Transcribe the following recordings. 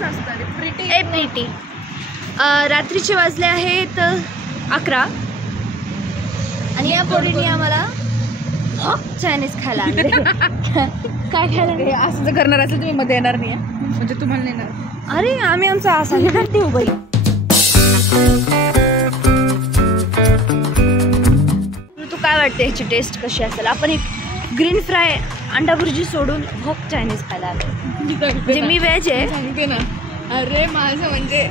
ए pretty. रात्रीचे वाजले आहेत 11 आणि या पोरीने आम्हाला चायनीज खायला आणले. काय खायला असं जर करणार असेल तुम्ही मध्ये येणार नाही म्हणजे तुम्हाला नाही येणार. अरे आम्ही आमचा असा ठेवू बाई. तू काय वाटते ह्याची टेस्ट कशी असेल? आपण एक ग्रीन फ्राय अंडा भुर्जी सोडून चायनीज खायला आलो. म्हणजे मी व्हेज आहे सांगते ना. अरे माझं म्हणजे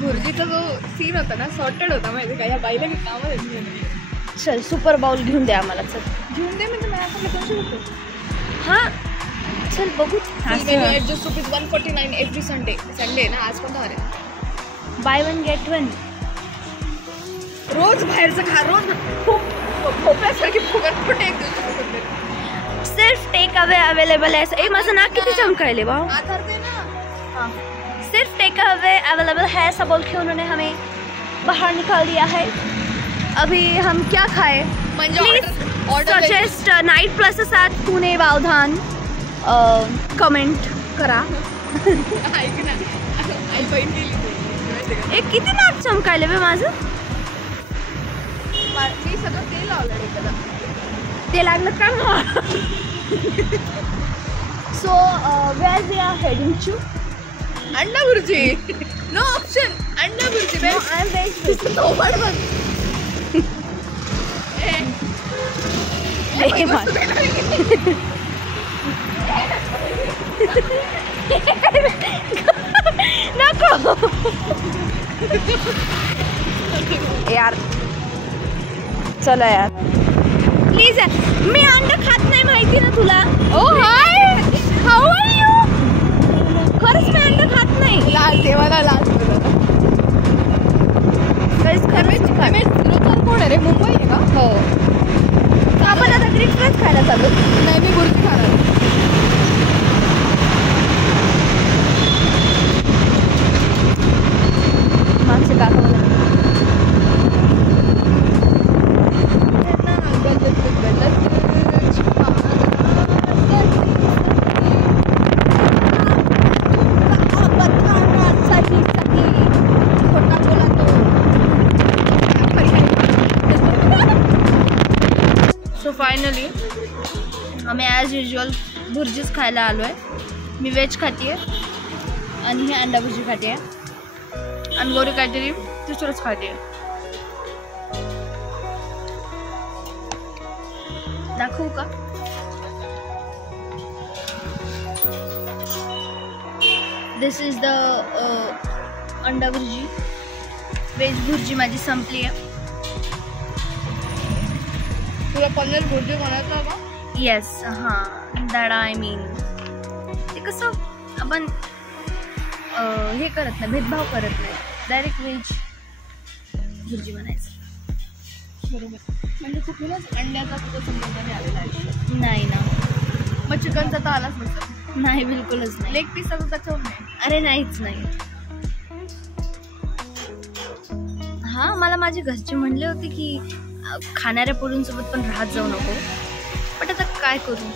भुर्जीचा जो सीन होता ना सॉर्टेड होता माहिती का. या बाईला मी कामात चल सुपर बाउल घेऊन दे आम्हाला. चल घेऊन दे म्हणजे मला आपल्याला 200 रुपये. हां चल बघू. जस्ट रुपीज 149 एव्हरी संडे ना. आज पण आहे बाय 1 गेट 1. रोज बाहेरचं खा. रोज खोप्यासारखी फुकट फुटे एक दिवस. सिर्फ टेक अवे अवेलेबल है. ए माझं नाक किती चमकायले भाऊ. आधार दे ना. हाँ सिर्फ टेक अवे अवेलेबल है ऐसा बोल के उन्होंने हमें बाहर निकाल दिया है. अभी हम क्या खाए? Please suggest night plus 7 Pune वावधान कमेंट करा. ऐक ना आई बहीण गेली. एक किती नाक चमकायले बे माझं. मी सगळं तेल लावलं कदा. ते लागलं का मग. So where we are heading to? Anda bhurji. No option. Anda bhurji. I am veg. No बड बन. नको यार. चला यार प्लीज. मी अंडा खात नाही माहिती ना तुला. ओ हाय हाऊ आर यू. खरंच मी अंडा खात नाही. लाल देवाला लाल. कोण आहे रे? मुंबई आहे का? हो. आपण आता ग्रीन फ्रायच खायला चालू. नाही मी भुर्जी खाणार. मागचे काका फायनली आम्ही ॲज युजल भुर्जीच खायला आलो आहे. मी व्हेज खाते आहे आणि ही अंडा भुर्जी खाते आहे आणि गोरी काहीतरी दुसरंच खाते आहे. दाखवू का? दिस इज द अंडा भुर्जी. व्हेज भुर्जी माझी संपली आहे. तुला पनीर भुर्जी बनायचं का? येस. हां दॅट आय मीन. ते कसं आपण हे करत नाही, भेदभाव करत नाही. डायरेक्ट व्हेज भुर्जी बनायचं. बरोबर. म्हणजे चुकूनच अंड्याचा तुझा संबंध नाही आलेला आहे. नाही ना. मग चिकनचा तर आलाच नसतं. नाही बिलकुलच नाही. लेग पीस तर त्याच्यावर नाही. अरे नाहीच नाही. हां मला माझे घरचे म्हणले होते की खाणाऱ्या पोरींसोबत पण राहत जाऊ नको. पण आता काय करू.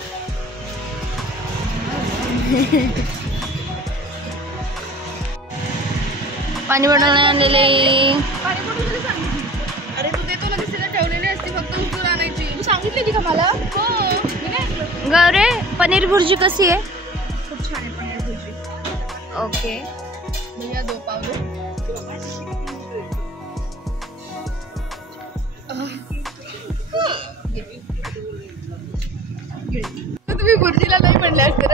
पाणी बनवणे आणलेले. अरे तू देतो ना दिसायला ठेवलेली असते फक्त उचलून आणायची. तू सांगितली होती का मला? हो मी नाही ऐकलं. गौरे पनीर भुर्जी कशी आहे? खूप छान आहे पनीर भुर्जी. ओके भैया 2 पाव दो. तुम्ही भुर्जीला नाही म्हणले असते